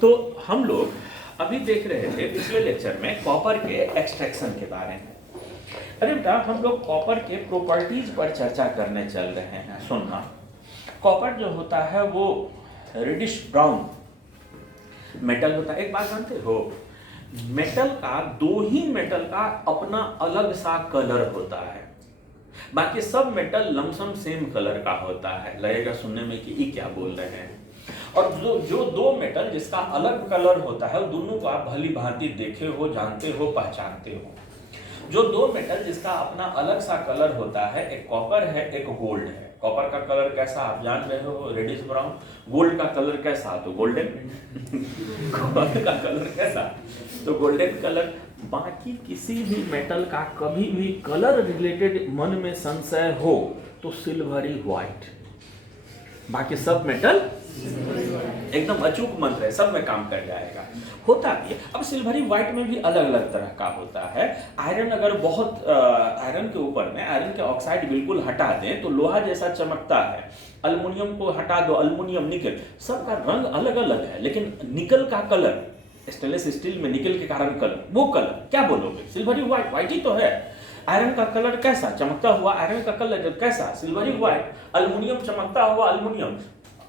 तो हम लोग अभी देख रहे थे पिछले लेक्चर में कॉपर के एक्सट्रैक्शन के बारे में। अरे बेटा हम लोग कॉपर के प्रॉपर्टीज पर चर्चा करने चल रहे हैं। सुनना, कॉपर जो होता है वो रेडिश ब्राउन मेटल होता है। एक बात जानते हो, मेटल का दो ही मेटल का अपना अलग सा कलर होता है, बाकी सब मेटल लमसम सेम कलर का होता है। लगेगा सुनने में कि ये क्या बोल रहे हैं। और जो दो मेटल जिसका अलग कलर होता है, दोनों को आप भली भांति देखे हो, जानते हो, पहचानते हो। जो दो मेटल जिसका अपना अलग सा कलर होता है, एक कॉपर है, एक गोल्ड है। कॉपर का कलर कैसा आप जान रहे हो, रेडिश ब्राउन। गोल्ड का कलर कैसा, तो गोल्डन। गोल्ड का कलर कैसा, तो गोल्डन कलर। बाकी किसी भी मेटल का कभी भी कलर रिलेटेड मन में संशय हो तो सिल्वरी व्हाइट। बाकी सब मेटल एकदम अचूक मंत्र है, सब में काम कर जाएगा। होता भी है। अब सिल्वरी व्हाइट में भी अलग अलग तरह का होता है। आयरन अगर बहुत आयरन के ऊपर में आयरन के ऑक्साइड बिल्कुल हटा दें तो लोहा जैसा चमकता है। अल्युमिनियम को हटा दो, अल्युमिनियम, निकल, सबका रंग अलग अलग है, लेकिन निकल का कलर, स्टेनलेस स्टील में निकल के कारण कलर, वो कलर क्या बोलोगे, सिल्वरी व्हाइट। व्हाइट ही तो है। आयरन का कलर कैसा, चमकता हुआ आयरन का कलर कैसा, सिल्वरी व्हाइट। अल्युमिनियम चमकता हुआ अल्युमिनियम,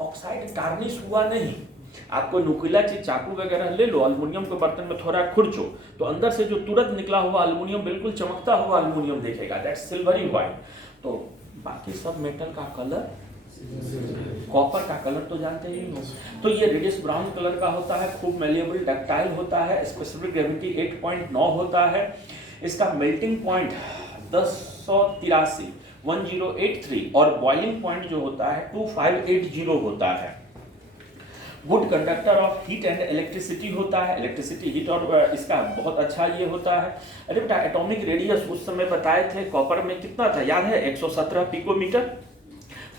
ऑक्साइड टार्निश हुआ नहीं। आपको नुकीला चीज चाकू वगैरह ले लो, अल्युमिनियम के बर्तन में थोड़ा खुरचो तो अंदर से जो तुरंत निकला हुआ अल्युमिनियम बिल्कुल चमकता हुआ अल्युमिनियम दिखेगा, दैट्स सिल्वरी व्हाइट। तो बाकी सब मेटल का कलर, कॉपर का कलर तो जानते ही हो। तो ये रेडिश ब्राउन कलर का होता है, खूब मेलिएबल, डक्टाइल होता है, स्पेसिफिक ग्रेविटी 8.9 होता है। इसका मेल्टिंग पॉइंट 1083 और बॉइलिंग पॉइंट जो होता है 2580 होता है। Good conductor of heat and electricity होता है, इलेक्ट्रिसिटी, हीट, और इसका बहुत अच्छा ये होता है। अरे बेटा एटॉमिक रेडियस उस समय बताए थे कॉपर में कितना था, याद है, 117 पिकोमीटर।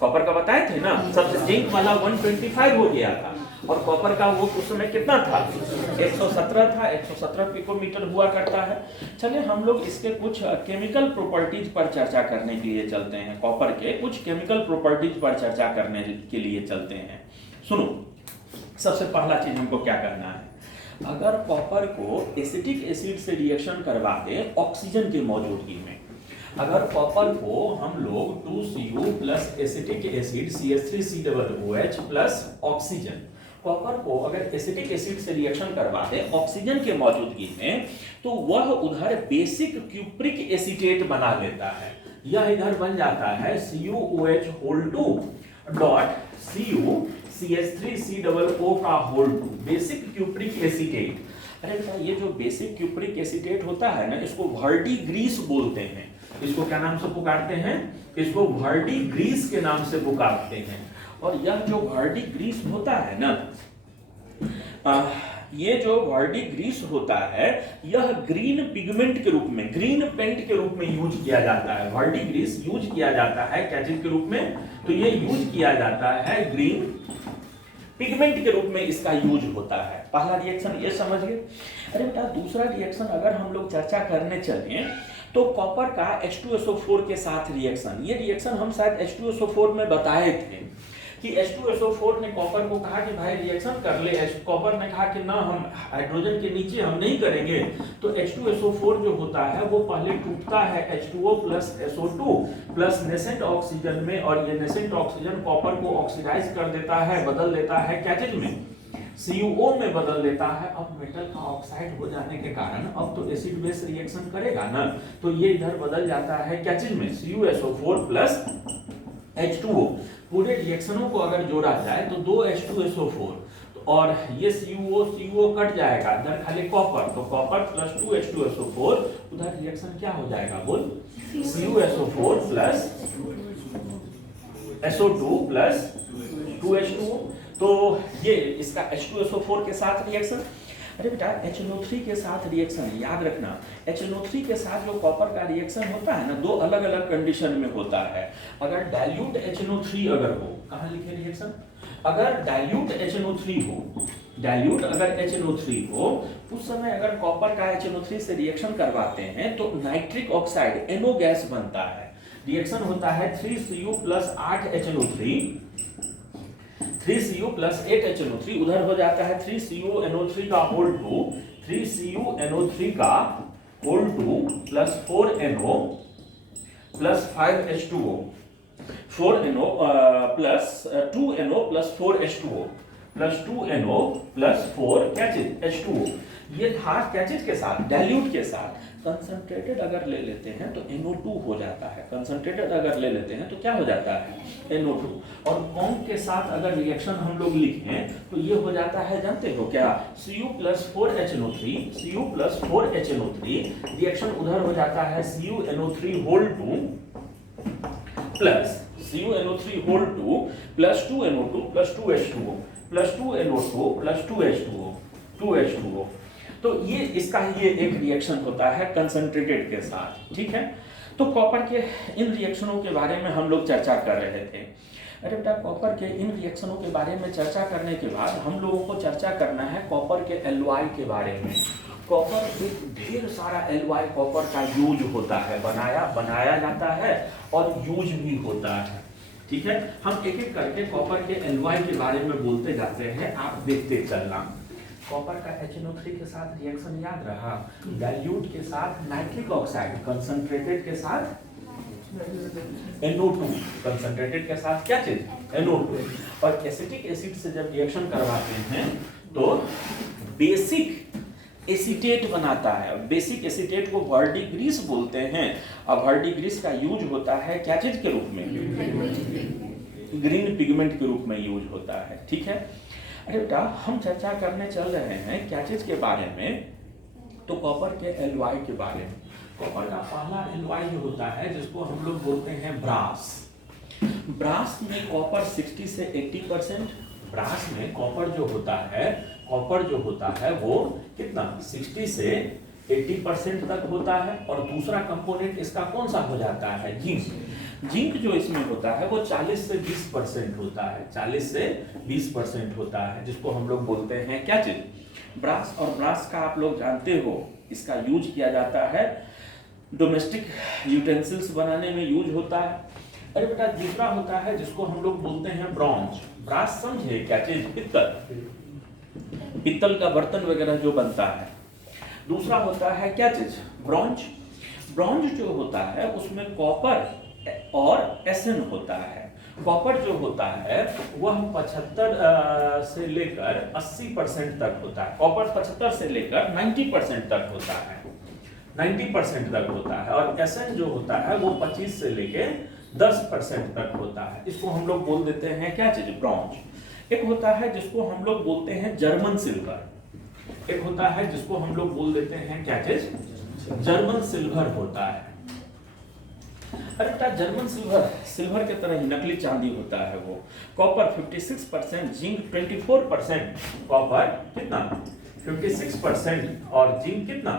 कॉपर का बताए थे ना, सबसे जिंक वाला 125 हो गया था, और कॉपर का वो उस समय कितना था, 117 था। 117 पिकोमीटर हुआ करता है। चलिए हम लोग इसके कुछ केमिकल प्रॉपर्टीज पर चर्चा करने के लिए चलते हैं। कॉपर के कुछ केमिकल प्रॉपर्टीज पर चर्चा करने के लिए चलते हैं। सुनो, सबसे पहला चीज हमको क्या करना है, अगर कॉपर को एसिटिक एसिड से रिएक्शन करवा दे ऑक्सीजन की मौजूदगी में, अगर कॉपर को हम लोग 2Cu plus acetic acid CH3COOH plus oxygen, copper को अगर एसिटिक एसिड से रिएक्शन करवा दे ऑक्सीजन के मौजूदगी में, तो वह उधर बेसिक क्यूप्रिक एसीटेट बना लेता है। यह इधर बन जाता है CuOH2 डॉट Cu CH3COO का होल 2, बेसिक क्यूप्रिक एसीटेट। अरे बेटा ये जो बेसिक क्यूप्रिक एसीटेट होता है ना, इसको वर्डिग्रीस बोलते हैं। इसको क्या नाम से पुकारते हैं, इसको वर्डिग्रीस के नाम से पुकारते हैं। और यह जो वर्डिग्रीस होता है ना, ये जो वर्डिग्रीस होता है, यह ग्रीन पिगमेंट के रूप में, ग्रीन पेंट के रूप में यूज किया जाता है। वर्डिग्रीस यूज किया जाता है क्या चीज के रूप में, तो ये यूज किया जाता है ग्रीन पिगमेंट के रूप में, इसका यूज होता है। पहला रिएक्शन ये समझ गए। अरे बेटा दूसरा रिएक्शन अगर हम लोग चर्चा करने चलें तो कॉपर का H2SO4 के साथ रिएक्शन, ये रिएक्शन हम शायद H2SO4 में बताए थे कि H2SO4 ने कॉपर को कहा कि भाई रिएक्शन कर ले। कॉपर ने कहा कि ना, हम हाइड्रोजन के नीचे हम नहीं करेंगे। तो H2SO4 जो होता है वो पहले टूटता है H2O plus SO2 plus nascent oxygen में, और ये नेसेंट ऑक्सीजन कॉपर को ऑक्सीडाइज कर देता है, बदल देता है क्या चीज में, CuO में बदल देता है। अब मेटल का ऑक्साइड हो जाने के कारण अब तो एसिड बेस रिएक्शन करेगा ना, तो ये इधर बदल जाता है क्या चीज में, CuSO4 प्लस H2O। पूरे रिएक्शनों को अगर जोड़ा जाए तो 2 H2SO4, और ये CuO कट जाएगा, इधर खाली कॉपर, तो कॉपर प्लस 2 H2SO4, उधर रिएक्शन क्या हो जाएगा बोल, CuSO4 plus SO2 plus 2H2O। तो ये इसका H2SO4 के साथ रिएक्शन। अरे बेटा HNO3 के साथ रिएक्शन याद रखना, HNO3 के साथ जो कॉपर का रिएक्शन होता है ना, दो अलग अलग कंडीशन में होता है। अगर डाइल्यूट HNO3 अगर हो, कहाँ लिखे रिएक्शन, अगर डाइल्यूट HNO3 हो, डाइल्यूट अगर HNO3 हो, उस समय अगर कॉपर का HNO3 से रिएक्शन करवाते हैं तो नाइट्रिक ऑक्साइड NO गैस बनता है। रिएक्शन होता है 3Cu plus 8 HNO3, 3Cu plus 8HNO3 उधर हो जाता है 3CuNO3 का होल टू 3CuNO3 का whole two plus 4NO plus 5H2O 4NO plus 2NO plus 4H2O plus 2NO plus 4 क्या चीज H2O। ये था क्या चीज के साथ, डाइल्यूट के साथ। कंसंट्रेटेड अगर ले लेते हैं तो NO2 हो जाता है, कंसंट्रेटेड अगर ले लेते हैं तो क्या हो जाता है NO2। और कॉम्ब के साथ अगर रिएक्शन हम लोग लिखें तो ये हो जाता है, जानते हो क्या, Cu plus 4HNO3 Cu plus 4HNO3 reaction उधर हो जाता है CuNO3 whole two plus CuNO3 whole two plus 2NO2 plus 2H2O plus 2NO2 plus 2H2O। तो ये इसका ये एक रिएक्शन होता है कंसंट्रेटेड के साथ, ठीक है। तो कॉपर के इन रिएक्शनों के बारे में हम लोग चर्चा कर रहे थे। अरे बेटा, कॉपर के इन रिएक्शनों के बारे में चर्चा करने के बाद हम लोगों को चर्चा करना है कॉपर के एलॉय के बारे में। कॉपर एक ढेर सारा एलॉय कॉपर का यूज होता है, बनाया जाता है और यूज भी होता है, ठीक है। हम एक एक करके कॉपर के एलॉय के बारे में बोलते जाते हैं, आप देखते चलना। कॉपर का HNO3 के साथ रिएक्शन याद रहा, डाइल्यूट के साथ नाइट्रिक ऑक्साइड, कंसंट्रेटेड के साथ NO2, कंसंट्रेटेड के साथ क्या चीज NO2। और एसिटिक एसिड से जब रिएक्शन करवाते हैं तो बेसिक एसीटेट बनता है। बेसिक एसीटेट को वर्डिग्रीस बोलते हैं और वर्डिग्रीस का यूज होता है क्या चीज के रूप में, ग्रीन पिगमेंट के रूप में यूज होता है, ठीक है। अरे बेटा, हम चर्चा करने चल रहे हैं क्या चीज के बारे में, तो कॉपर के एलॉय के बारे में। कॉपर का पहला एलॉय जो होता है जिसको हम लोग बोलते हैं ब्रास। ब्रास में कॉपर 60 से 80%, ब्रास में कॉपर जो होता है वो कितना 60 से 80% तक होता है। और दूसरा कंपोनेंट इसका कौन सा हो जाता है, जिंक। जिंक जो इसमें होता है वो 40 से 20% होता है, 40 से 20% होता है, जिसको हम लोग बोलते हैं क्या चीज ब्रास। और ब्रास का आप लोग जानते हो इसका यूज किया जाता है डोमेस्टिक यूटेंसिल्स बनाने में यूज होता है। अरे बेटा, दूसरा होता है जिसको हम लोग बोलते हैं ब्रॉन्ज। ब्रास समझे क्या चीज, पित्तल का बर्तन वगैरह जो बनता है। दूसरा होता है क्या चीज ब्रॉन्ज। ब्रॉन्ज जो होता है उसमें कॉपर और एसएन होता है। कॉपर जो होता है वह 75 से लेकर 80% तक होता है। कॉपर 75 से लेकर 90% तक होता है, 90% तक होता है। और एसएन जो होता है वो 25 से लेकर 10% तक होता है। इसको हम लोग बोल देते हैं क्या चीज ब्रॉन्ज। एक होता है जिसको हम लोग बोलते हैं जर्मन सिल्वर। एक होता है जिसको हम लोग बोल देते हैं क्या चीज जर्मन सिल्वर होता है। अरे बेटा, जर्मन सिल्वर के तरह ही नकली चांदी होता है वो। कॉपर 56%, जिंक 24%, कॉपर कितना 56% और जिंक कितना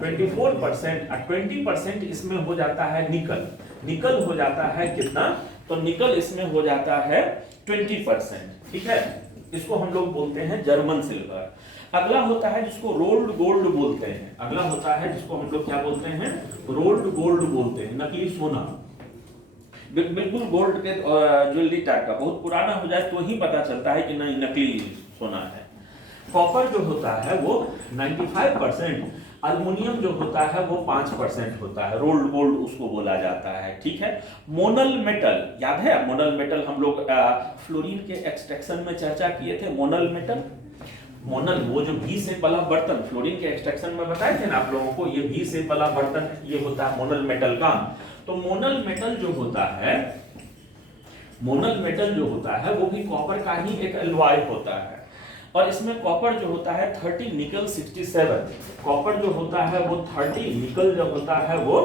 24%। और 20% इसमें हो जाता है निकल। निकल हो जाता है कितना, तो निकल इसमें हो जाता है 20%, ठीक है। इसको हम लोग बोलते हैं जर्मन सिल्वर। अगला होता है जिसको रोल्ड गोल्ड बोलते हैं। अगला होता है जिसको हम लोग क्या बोलते हैं, रोल्ड गोल्ड बोलते हैं, नकली सोना। बिल्कुल गोल्ड के ज्वेलरी टाइप का, बहुत पुराना हो जाए तो ही पता चलता है कि नहीं नकली सोना है। कॉपर जो होता है वो 95%, अल्युमिनियम जो होता है वो 5% होता है, रोल्ड गोल्ड उसको बोला जाता है, ठीक है। मोनल मेटल याद है, मोनल मेटल हम लोग फ्लोरीन के एक्सट्रैक्शन में चर्चा किए थे। मोनल मेटल, मोनल वो जो भी शेप वाला बर्तन फ्लोरीन के एक्सट्रैक्शन में बताए थे ना आप लोगों को, ये भी शेप वाला बर्तन ये होता है मोनल मेटल का। तो मोनल मेटल जो होता है, मोनल मेटल जो होता है वो भी कॉपर का ही एक एलॉय होता है। और इसमें कॉपर जो होता है 30, निकल 67। कॉपर जो होता है वो 30, निकल जो होता है वो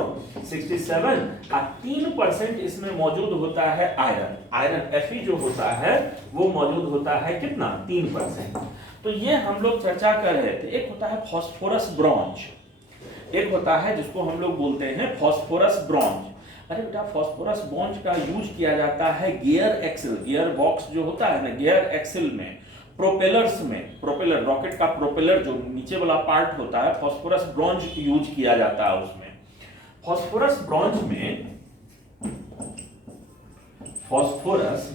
67। और 3% इसमें मौजूद होता है आयरन। आयरन Fe जो होता है वो मौजूद होता है कितना 3%। तो ये हम लोग चर्चा कर रहे थे। एक होता है फॉस्फोरस ब्रॉन्ज, एक होता है जिसको हम लोग बोलते हैं फॉस्फोरस ब्रॉन्ज। अरे बेटा, फॉस्फोरस ब्रॉन्ज का यूज किया जाता है गियर एक्सल, गियर बॉक्स जो होता है ना, गियर एक्सल में, प्रोपेलर्स में, प्रोपेलर रॉकेट का प्रोपेलर जो नीचे वाला पार्ट होता है, फॉस्फोरस ब्रॉन्ज यूज किया जाता है उसमें। फॉस्फोरस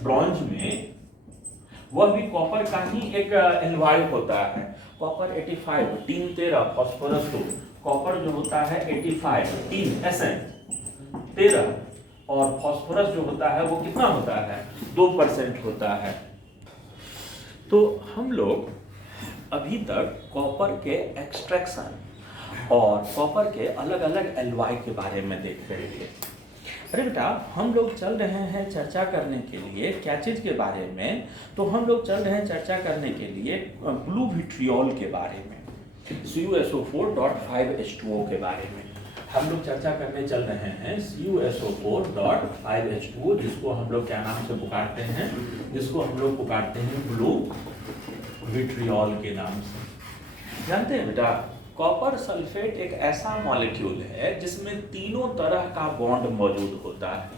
ब्रॉन्ज में वह भी कॉपर का ही एक एल्वाइड होता है। Copper 85, tin 13, phosphorus 2। कॉपर जो होता है 85, टीन Sn 13 और फास्फोरस जो होता है वो कितना होता है 2% होता है। तो हम लोग अभी तक कॉपर के एक्सट्रैक्शन और कॉपर के अलग अलग एलॉय के बारे में देख रहे थे। अरे बेटा, हम लोग चल रहे हैं चर्चा करने के लिए क्या चीज़ के बारे में, तो हम लोग चल रहे हैं चर्चा करने के लिए ब्लू विट्रियोल के बारे में, CuSO4.5H2O के बारे में हम लोग चर्चा करने चल रहे हैं। CuSO4.5H2O जिसको हम लोग क्या नाम से पुकारते हैं, जिसको हम लोग पुकारते हैं ब्लू विट्रियोल के नाम से। जानते हैं बेटा, कॉपर सल्फेट एक ऐसा मॉलिक्यूल है जिसमें तीनों तरह का बॉन्ड मौजूद होता है।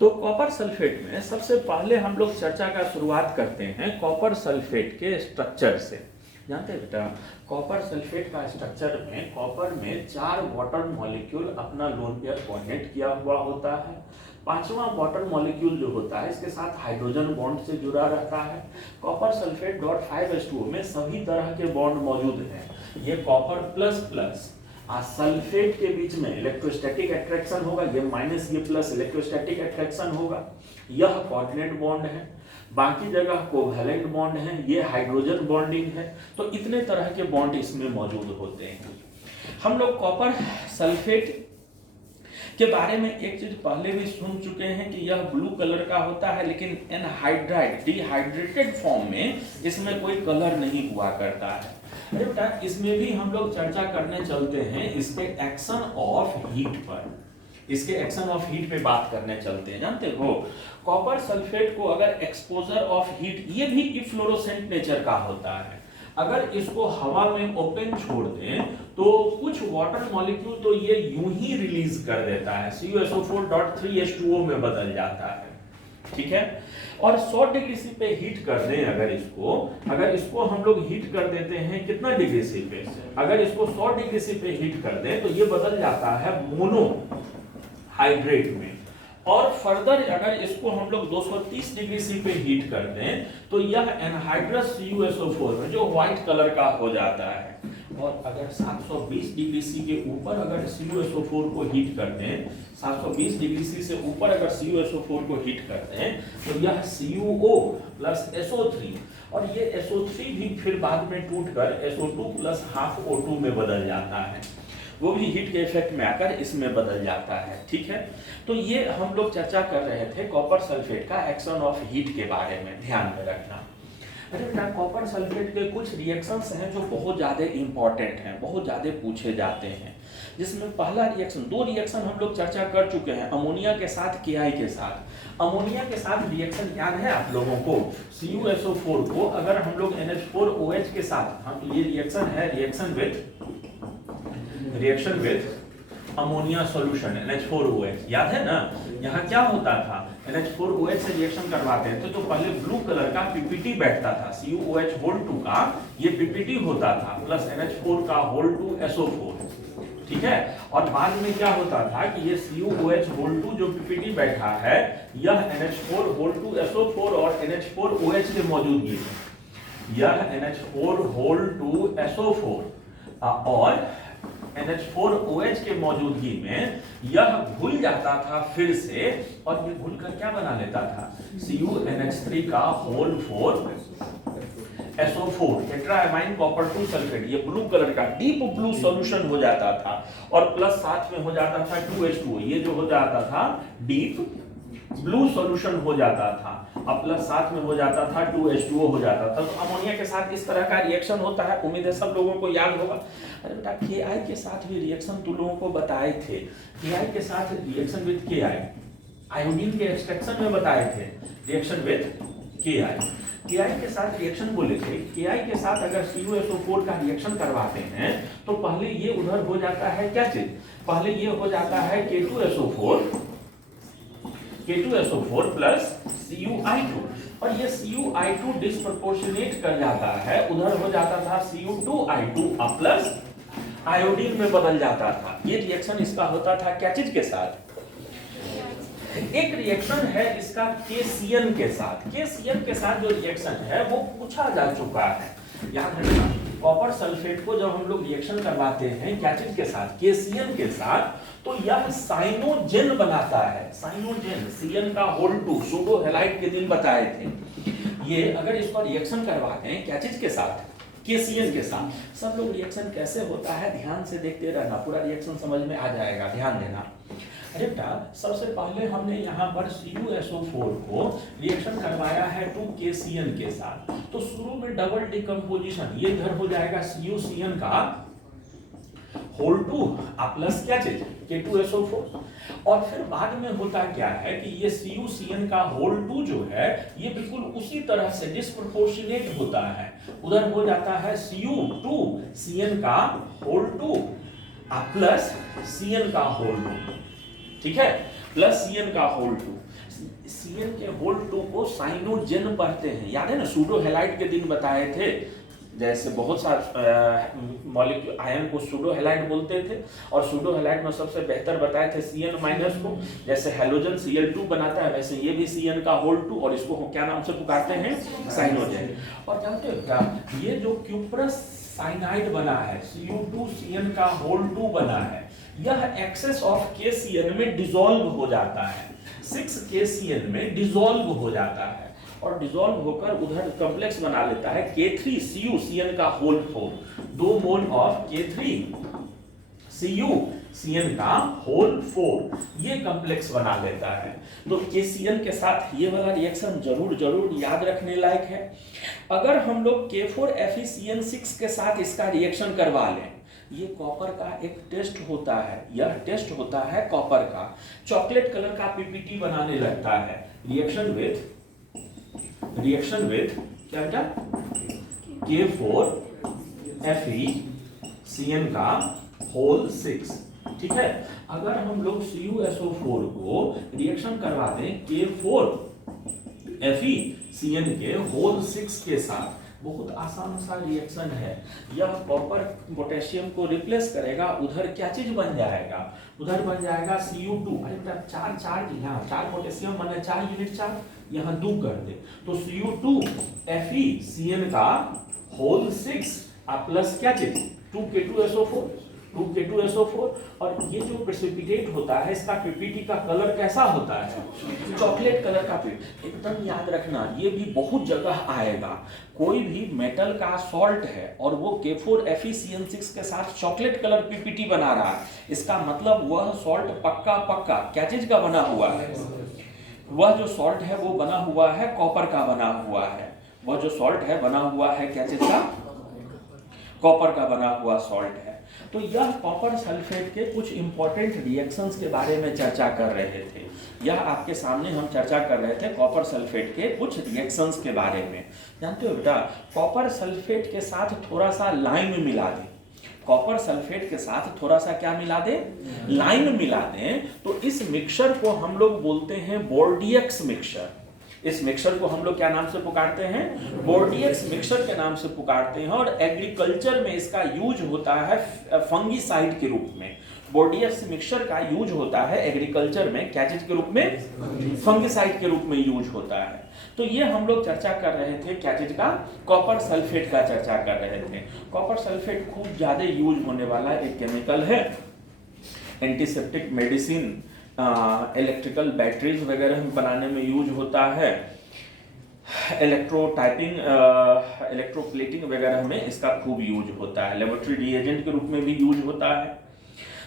तो कॉपर सल्फेट में सबसे पहले हम लोग चर्चा का शुरुआत करते हैं कॉपर सल्फेट के स्ट्रक्चर से। जानते हैं बेटा, कॉपर सल्फेट का स्ट्रक्चर में कॉपर में 4 वाटर मॉलिक्यूल अपना लोन पेयर कोऑर्डिनेट किया हुआ होता है। 5वां वाटर मॉलिक्यूल जो होता है इसके साथ हाइड्रोजन बॉन्ड से जुड़ा रहता है। कॉपर सल्फेट .5H2O में सभी तरह के बॉन्ड मौजूद हैं। ये कॉपर प्लस प्लस सल्फेट के बीच में इलेक्ट्रोस्टैटिक अट्रैक्शन होगा, ये माइनस ये प्लस इलेक्ट्रोस्टैटिक अट्रैक्शन होगा। यह कोऑर्डिनेट बॉन्ड है, बाकी जगह कोवैलेंट बॉन्ड है, ये हाइड्रोजन बॉन्डिंग है। तो इतने तरह के बॉन्ड इसमें मौजूद होते हैं। हम लोग कॉपर सल्फेट के बारे में एक चीज पहले भी सुन चुके हैं कि यह ब्लू कलर का होता है, लेकिन एनहाइड्राइड डिहाइड्रेटेड फॉर्म में इसमें कोई कलर नहीं हुआ करता है। अरे बेटा, इसमें भी हम लोग चर्चा करने चलते हैं इसके एक्शन ऑफ हीट पर, इसके एक्शन ऑफ हीट पे बात करने चलते हैं। जानते हो, कॉपर सल्फेट को अगर एक्सपोजर ऑफ हीट, ये भी इफ्लोरोसेंट नेचर का होता है, अगर इसको हवा में ओपन छोड़ दें तो कुछ वाटर मॉलिक्यूल तो ये यूं ही रिलीज कर देता है, CuSO4.3H2O में बदल जाता है। ठीक है, और 100 डिग्री सी पे हीट कर दें अगर इसको हम लोग हीट कर देते हैं कितना डिग्री सी पे, अगर इसको 100 डिग्री सी पे हीट कर दें तो ये बदल जाता है मोनो हाइड्रेट में। और फर्दर अगर इसको हम लोग 230 डिग्री सी पे हीट कर दें तो यह एनहाइड्रस CuSO4 में जो व्हाइट कलर का हो जाता है। और अगर 720 डिग्री सी के ऊपर अगर CuSO4 को हीट कर दें, 720 डिग्री सी से ऊपर अगर CuSO4 को हीट कर दें तो यह CuO प्लस SO3, और ये SO3 भी फिर बाद में टूटकर SO2 प्लस हाफ O2 में बदल जाता है, वो भी हीट के इफेक्ट में आकर इसमें बदल जाता है। ठीक है, तो ये हम लोग चर्चा कर रहे थे कॉपर सल्फेट का एक्शन ऑफ हीट के बारे में, ध्यान में रखना। अरे बेटा, कॉपर सल्फेट के कुछ रिएक्शंस हैं जो बहुत ज़्यादा इंपॉर्टेंट हैं, बहुत ज़्यादा पूछे जाते हैं, जिसमें पहला रिएक्शन, 2 रिएक्शन हम लोग चर्चा कर चुके हैं, अमोनिया के साथ Ki के साथ। अमोनिया के साथ रिएक्शन याद है आप लोगों को, CuSO4 को अगर हम लोग NH4OH के साथ, हम ये रिएक्शन है reaction with ammonia solution NH4OH, याद है ना। यहाँ क्या होता था, NH4OH से रिएक्शन करवाते थे तो पहले ब्लू कलर का PPT बैठता था, CuOH2 का ये PPT होता था प्लस NH4 का होल 2 SO4। ठीक है, और बाद में क्या होता था कि ये CuOH2 जो PPT बैठा है यह NH4 होल 2 SO4 और NH4OH के मौजूदगी में, यह NH4 होल 2 SO4 और NH4OH के मौजूदगी में यह घुल जाता था फिर से, और ये घुलकर क्या बना लेता था, CuNH3 का होल 4 SO4 टेट्राएमाइन कॉपर 2 सल्फेट, ये ब्लू कलर का डीप ब्लू सॉल्यूशन हो जाता था, और प्लस साथ में हो जाता था 2H2O, ये जो हो जाता था डीप ब्लू सॉल्यूशन हो जाता था, अब प्लस साथ में हो जाता था 2H2O हो जाता था। तो अमोनिया के साथ इस तरह का रिएक्शन होता है, उम्मीद है सब लोगों को याद होगा। अरे बेटा, Ki के साथ भी रिएक्शन तुम लोगों को बताए थे, Ki के साथ रिएक्शन विद Ki, आयोडीन के एक्सट्रैक्शन में बताए थे रिएक्शन विद Ki के साथ रिएक्शन बोले थे। Ki के साथ अगर CuSO4 का रिएक्शन करवाते हैं तो पहले ये उधर हो जाता है क्या चीज, पहले ये हो जाता है K2SO4 प्लस CuI2, और ये CuI2 डिस्प्रपोर्शनेट कर जाता है, उधर हो जाता था Cu2I2 प्लस आयोडीन में बदल जाता था। ये रिएक्शन इसका होता था क्या चीज के साथ, एक रिएक्शन है इसका KCN के साथ। KCN के साथ जो रिएक्शन है वो पूछा जा चुका है, याद रखना। कॉपर सल्फेट को जब हम लोग रिएक्शन करवाते हैं क्या चीज के साथ, KCN के साथ, तो यह साइनोजेन बनाता है। साइनोजेन, Cn का होल 2 सूडो हैलाइड के दिन बताए थे। ये अगर इसको रिएक्शन करवाते हैं क्या चीज के साथ, KCN के साथ। सब लोग रिएक्शन कैसे होता है ध्यान से देखते रहना, पूरा रिएक्शन समझ में आ जाएगा, ध्यान देना। अरे बेटा, सबसे पहले हमने यहाँ पर CuSO4 को रिएक्शन करवाया है 2KCN के साथ। तो शुरू में डबल डिकम्पोजिशन, ये इधर हो जाएगा CuCN का होल 2 प्लस क्या चीज K2SO4, और फिर बाद में होता क्या है कि ये CuCN का होल 2 जो है ये बिल्कुल उसी तरह से डिस्प्रोपोर्शनेट होता है, उधर हो जाता है Cu2CN का होल 2 प्लस Cn का होल 2, ठीक है, प्लस Cn का होल 2। Cn के होल 2 को साइनोजेन पढ़ते हैं, याद है ना, सूडो हैलाइड के दिन बताए थे। जैसे बहुत सारे मॉलिक्यूल आयन को सूडो हैलाइड बोलते थे, और सूडो हैलाइड में सबसे बेहतर बताए थे Cn माइनस को। जैसे हैलोजन Cl2 बनाता है, वैसे ये भी Cn का होल 2, और इसको क्या नाम से पुकारते हैं, साइनोजेन। और जानते हो क्या, ये जो क्यूप्रस साइनाइड बना है, Cu2Cn का होल 2 बना है, यह एक्सेस ऑफ KCN में डिसॉल्व हो जाता है, 6KCN में डिसॉल्व हो जाता है, और डिसॉल्व होकर उधर कॉम्प्लेक्स बना लेता है K3CuCN का होल 4, 2 मोल ऑफ K3CuCN का होल 4, ये कॉम्प्लेक्स बना लेता है। तो KCN के साथ ये वाला रिएक्शन जरूर याद रखने लायक है। अगर हम लोग K4FeCN6 के साथ इसका रिएक्शन करवा लें, ये कॉपर का एक टेस्ट होता है, यह टेस्ट होता है कॉपर का, चॉकलेट कलर का PPT बनाने लगता है। रिएक्शन विथ क्या बेटा, K4FeCN का होल 6, ठीक है। अगर हम लोग CuSO4 को रिएक्शन करवा दें K4FeCN के होल 6 के साथ, बहुत आसान सा रिएक्शन है। यह कॉपर पोटेशियम को रिप्लेस करेगा, उधर क्या चीज बन जाएगा, उधर बन जाएगा Cu2। अरे बेटा, 4 यहाँ 4 पोटेशियम माने 4 यूनिट चार्ज, यहाँ 2 कर दे, तो Cu2FeCN का होल 6 प्लस क्या चीज 2K2SO4। और ये जो प्रेसिपिटेट होता है इसका PPT का कलर कैसा होता है, चॉकलेट कलर का। एकदम याद रखना, ये भी बहुत जगह आएगा। कोई भी मेटल का सॉल्ट है और वो K4FeCN6 के साथ चॉकलेट कलर PPT बना रहा है, इसका मतलब वह सॉल्ट पक्का क्या चीज का बना हुआ है, वह जो सॉल्ट है वो बना हुआ है कॉपर का बना हुआ है। वह जो सॉल्ट है बना हुआ है क्या चीज का, कॉपर का बना हुआ सॉल्ट है। तो यह कॉपर सल्फेट के कुछ इंपॉर्टेंट रिएक्शंस के बारे में चर्चा कर रहे थे। यह आपके सामने हम चर्चा कर रहे थे कॉपर सल्फेट के कुछ रिएक्शंस के बारे में। जानते हो बेटा, कॉपर सल्फेट के साथ थोड़ा सा लाइम मिला दें, कॉपर सल्फेट के साथ थोड़ा सा क्या मिला दें, लाइम मिला दें, तो इस मिक्सचर को हम लोग बोलते हैं बोर्डियक्स मिक्सचर। इस मिक्सचर को हम लोग क्या नाम से पुकारते हैं, बोर्डियक्स मिक्सचर के नाम से पुकारते हैं। और एग्रीकल्चर में इसका यूज होता है फंगीसाइड के रूप में। बोर्डियक्स मिक्सचर का यूज होता है एग्रीकल्चर में क्या चीज के रूप में, फंगीसाइड के रूप में यूज होता है। तो ये हम लोग चर्चा कर रहे थे क्या चीज का, कॉपर सल्फेट का चर्चा कर रहे थे। कॉपर सल्फेट खूब ज्यादा यूज होने वाला एक केमिकल है, एंटीसेप्टिक मेडिसिन, इलेक्ट्रिकल बैटरीज वगैरह बनाने में यूज होता है, इलेक्ट्रोटाइपिंग, इलेक्ट्रोप्लेटिंग वगैरह में इसका खूब यूज होता है, लेबोरेटरी रिएजेंट के रूप में भी यूज होता है।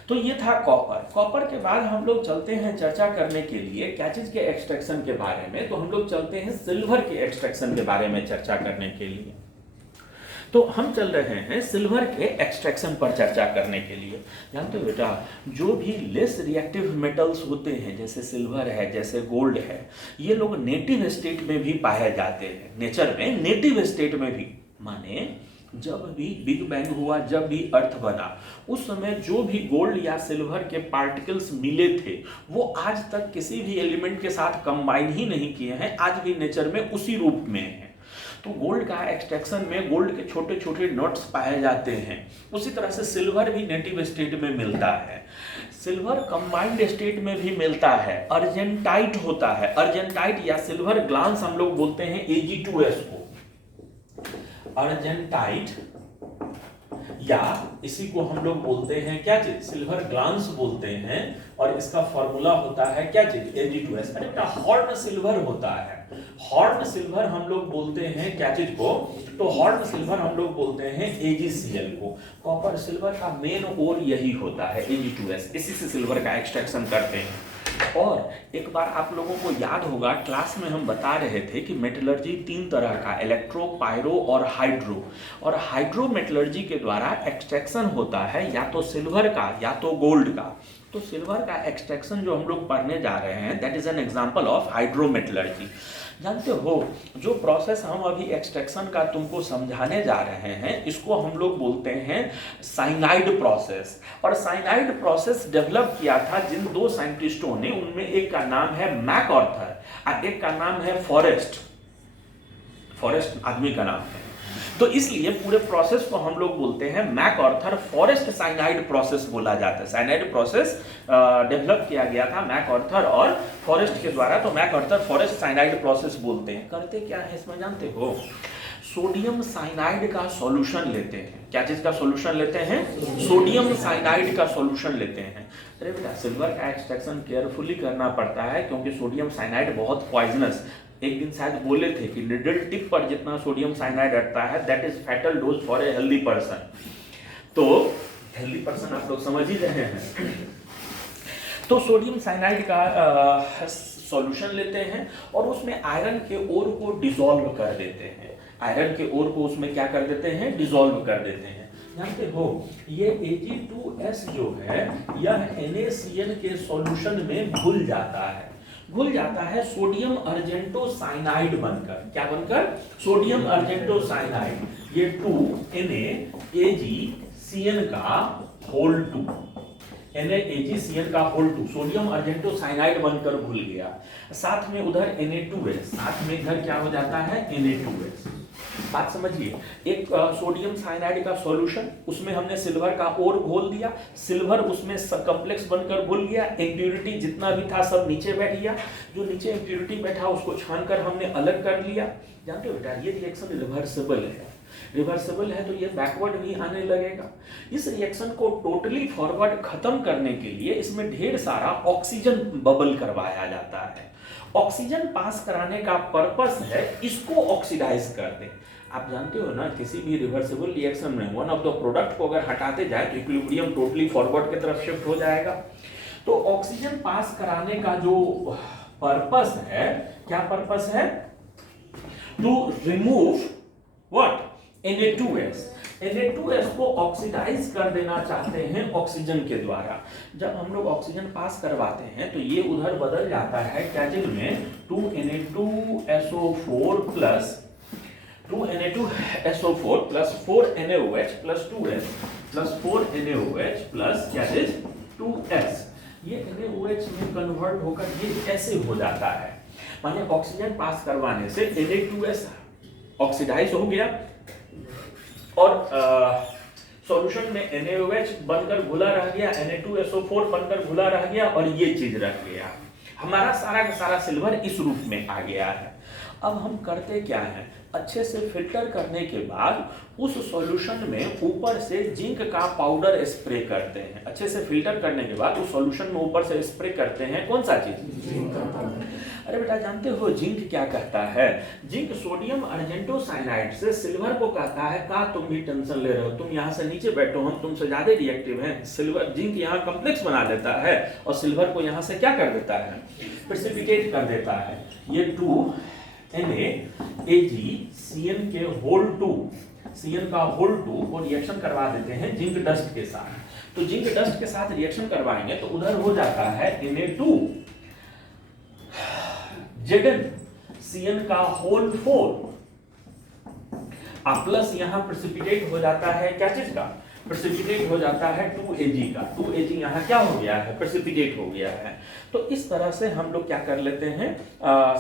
तो ये था कॉपर। कॉपर के बाद हम लोग चलते हैं चर्चा करने के लिए क्या चीज के एक्सट्रैक्शन के बारे में, तो हम लोग चलते हैं सिल्वर के एक्सट्रैक्शन के बारे में चर्चा करने के लिए। तो हम चल रहे हैं सिल्वर के एक्सट्रैक्शन पर चर्चा करने के लिए। जानते हो बेटा, जो भी लेस रिएक्टिव मेटल्स होते हैं, जैसे सिल्वर है, जैसे गोल्ड है, ये लोग नेटिव स्टेट में भी पाए जाते हैं, नेचर में नेटिव स्टेट में भी। माने जब भी बिग बैंग हुआ, जब भी अर्थ बना, उस समय जो भी गोल्ड या सिल्वर के पार्टिकल्स मिले थे वो आज तक किसी भी एलिमेंट के साथ कंबाइन ही नहीं किए हैं, आज भी नेचर में उसी रूप में है। तो गोल्ड का एक्सट्रैक्शन में गोल्ड के छोटे छोटे नट्स पाए जाते हैं, उसी तरह से सिल्वर भी नेटिव स्टेट में मिलता है। सिल्वर कंबाइंड स्टेट में भी मिलता है, अर्जेंटाइट होता है, अर्जेंटाइट या सिल्वर ग्लांस हम लोग बोलते हैं Ag2S को, अर्जेंटाइट या इसी को हम लोग बोलते हैं क्या चीज, सिल्वर ग्लांस बोलते हैं। और इसका फॉर्मूला होता है क्या चीज, Ag2S। अरे बेटा हॉर्न सिल्वर होता है, हॉर्न सिल्वर हम लोग बोलते हैं क्या चीज को, तो हॉर्न सिल्वर हम लोग बोलते हैं AgCl को। कॉपर सिल्वर का मेन ओर यही होता है Ag2S, इसी से सिल्वर का एक्सट्रैक्शन करते हैं। और एक बार आप लोगों को याद होगा क्लास में हम बता रहे थे कि मेटलर्जी 3 तरह का, इलेक्ट्रो, पायरो और हाइड्रो। और हाइड्रो मेटलर्जी के द्वारा एक्सट्रैक्शन होता है या तो सिल्वर का या तो गोल्ड का। तो सिल्वर का एक्सट्रैक्शन जो हम लोग पढ़ने जा रहे हैं that is an example of hydro metallurgy. जानते हो जो प्रोसेस हम अभी एक्सट्रैक्शन का तुमको समझाने जा रहे हैं इसको हम लोग बोलते हैं साइनाइड प्रोसेस। और साइनाइड प्रोसेस डेवलप किया था जिन 2 साइंटिस्टों ने, उनमें एक का नाम है मैकआर्थर और एक का नाम है फॉरेस्ट। फॉरेस्ट आदमी का नाम है, तो इसलिए पूरे प्रोसेस को हम लोग बोलते हैं मैकआर्थर फॉरेस्ट साइनाइड प्रोसेस बोला जाता है। साइनाइड प्रोसेस डेवलप किया गया था मैकआर्थर और फॉरेस्ट के द्वारा, तो मैकआर्थर फॉरेस्ट साइनाइड प्रोसेस बोलते हैं। करते क्या है इसमें जानते हो, सोडियम साइनाइड का सॉल्यूशन लेते हैं। क्या चीज का सॉल्यूशन लेते हैं, सोडियम साइनाइड का सॉल्यूशन लेते हैं। अरे बेटा सिल्वर का एक्सट्रैक्शन केयरफुली करना पड़ता है क्योंकि सोडियम साइनाइड बहुत पॉइजनस, एक दिन शायद बोले थे कि निडल टिप पर जितना सोडियम साइनाइड अटता है that is fatal dose for a healthy person. तो हेल्दी पर्सन आप लोग समझ ही रहे हैं। तो सोडियम साइनाइड का सॉल्यूशन लेते हैं और उसमें आयरन के ओर को डिसॉल्व कर देते हैं। आयरन के ओर को उसमें क्या कर देते हैं, डिसॉल्व कर देते हैं। जानते हो ये Ag2S जो है यह NaCl के सॉल्यूशन में घुल जाता है, घुल जाता है सोडियम अर्जेंटो साइनाइड बनकर। क्या बनकर, सोडियम अर्जेंटो साइनाइड। ये 2NaAgCl का होल 2, NaAgCl का होल 2 सोडियम अर्जेंटो साइनाइड बनकर घुल गया। साथ में उधर Na2S, साथ में इधर क्या हो जाता है Na2S। बात समझिए, एक सोडियम साइनाइड का सॉल्यूशन, उसमें हमने सिल्वर का ओर घोल दिया, सिल्वर उसमें कॉम्प्लेक्स बनकर घुल गया, इम्प्यूरिटी जितना भी था सब नीचे बैठ गया, जो नीचे इम्प्यूरिटी बैठा उसको छानकर हमने अलग कर लिया। जानते हो बेटा ये रिएक्शन रिवर्सिबल है, रिवर्सिबल है तो ये बैकवर्ड भी आने लगेगा। इस रिएक्शन को टोटली फॉरवर्ड खत्म करने के लिए इसमें ढेर सारा ऑक्सीजन बबल करवाया जाता है। ऑक्सीजन पास कराने का पर्पस है इसको ऑक्सीडाइज कर दे। आप जानते हो ना किसी भी रिवर्सिबल रिएक्शन में वन ऑफ द प्रोडक्ट को अगर हटाते जाए तो इक्विलिब्रियम टोटली फॉरवर्ड की तरफ शिफ्ट हो जाएगा। तो ऑक्सीजन पास कराने का जो पर्पस है, क्या पर्पस है, to remove what, Na2S। Na2S को ऑक्सीडाइज कर देना चाहते हैं ऑक्सीजन के द्वारा। जब हम लोग ऑक्सीजन पास करवाते हैं तो ये उधर बदल जाता है क्या चीज में, 2Na2SO4 plus 2Na2SO4 plus 4NaOH plus 2S plus 4NaOH plus क्या चीज 2S। ये NaOH में कन्वर्ट होकर ये ऐसे हो जाता है, माने ऑक्सीजन पास करवाने से Na2S ऑक्सीडाइज हो गया और सॉल्यूशन में NaOH बनकर घुला रह गया, Na2SO4 बनकर घुला रह गया और ये चीज रह गया। हमारा सारा का सारा सिल्वर इस रूप में आ गया है। अब हम करते क्या है, अच्छे से फिल्टर करने के बाद उस सॉल्यूशन में ऊपर से जिंक का पाउडर स्प्रे करते हैं। अच्छे से फिल्टर करने के बाद उस सॉल्यूशन में ऊपर से स्प्रे करते हैं कौन सा चीज, जिंक का पाउडर। अरे बेटा जानते हो जिंक क्या कहता है, जिंक सोडियम अर्जेंटो साइनाइड से सिल्वर को कहता है का तुम भी टेंशन ले रहे हो, तुम यहाँ से नीचे बैठो, हम तुमसे ज्यादा रिएक्टिव हैं। सिल्वर जिंक यहाँ कॉम्प्लेक्स बना देता है और सिल्वर को यहाँ से क्या कर देता है, प्रेसिपिटेट कर देता है। ये 2NaAgCl के होल 2, Cl का होल 2 को रिएक्शन करवा देते हैं जिंक डस्ट के साथ। तो जिंक डस्ट के साथ रिएक्शन करवाएंगे तो उधर हो जाता है Na2Zn का होल 4 प्लस यहाँ प्रेसिपिटेट हो जाता है क्या चीज का, प्रेसिपिटेट हो जाता है 2Ag का। 2Ag यहाँ क्या हो गया है, प्रेसिपिटेट हो गया है। तो इस तरह से हम लोग क्या कर लेते हैं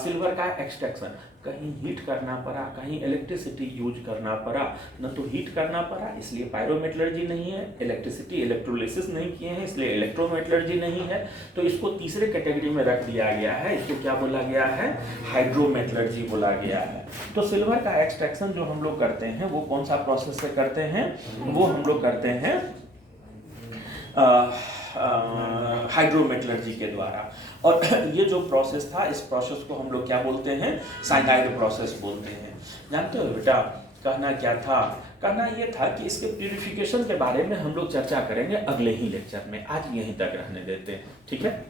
सिल्वर का एक्सट्रैक्शन। कहीं हीट करना पड़ा, कहीं इलेक्ट्रिसिटी यूज करना पड़ा, न तो हीट करना पड़ा इसलिए पायरोमेटलर्जी नहीं है, इलेक्ट्रिसिटी इलेक्ट्रोलिसिस नहीं किए हैं इसलिए इलेक्ट्रोमेटलर्जी नहीं है, तो इसको तीसरे कैटेगरी में रख दिया गया है। इसको क्या बोला गया है? हाइड्रोमेटलर्जी बोला गया है। तो सिल्वर का एक्सट्रैक्शन जो हम लोग करते हैं वो कौन सा प्रोसेस से करते हैं? वो हम लोग करते हैं हाइड्रोमेटलर्जी के द्वारा। और ये जो प्रोसेस था, इस प्रोसेस को हम लोग क्या बोलते हैं? साइनाइड प्रोसेस बोलते हैं। जानते हो बेटा, कहना क्या था? कहना ये था कि इसके प्यूरिफिकेशन के बारे में हम लोग चर्चा करेंगे अगले ही लेक्चर में, आज यहीं तक रहने देते हैं, ठीक है?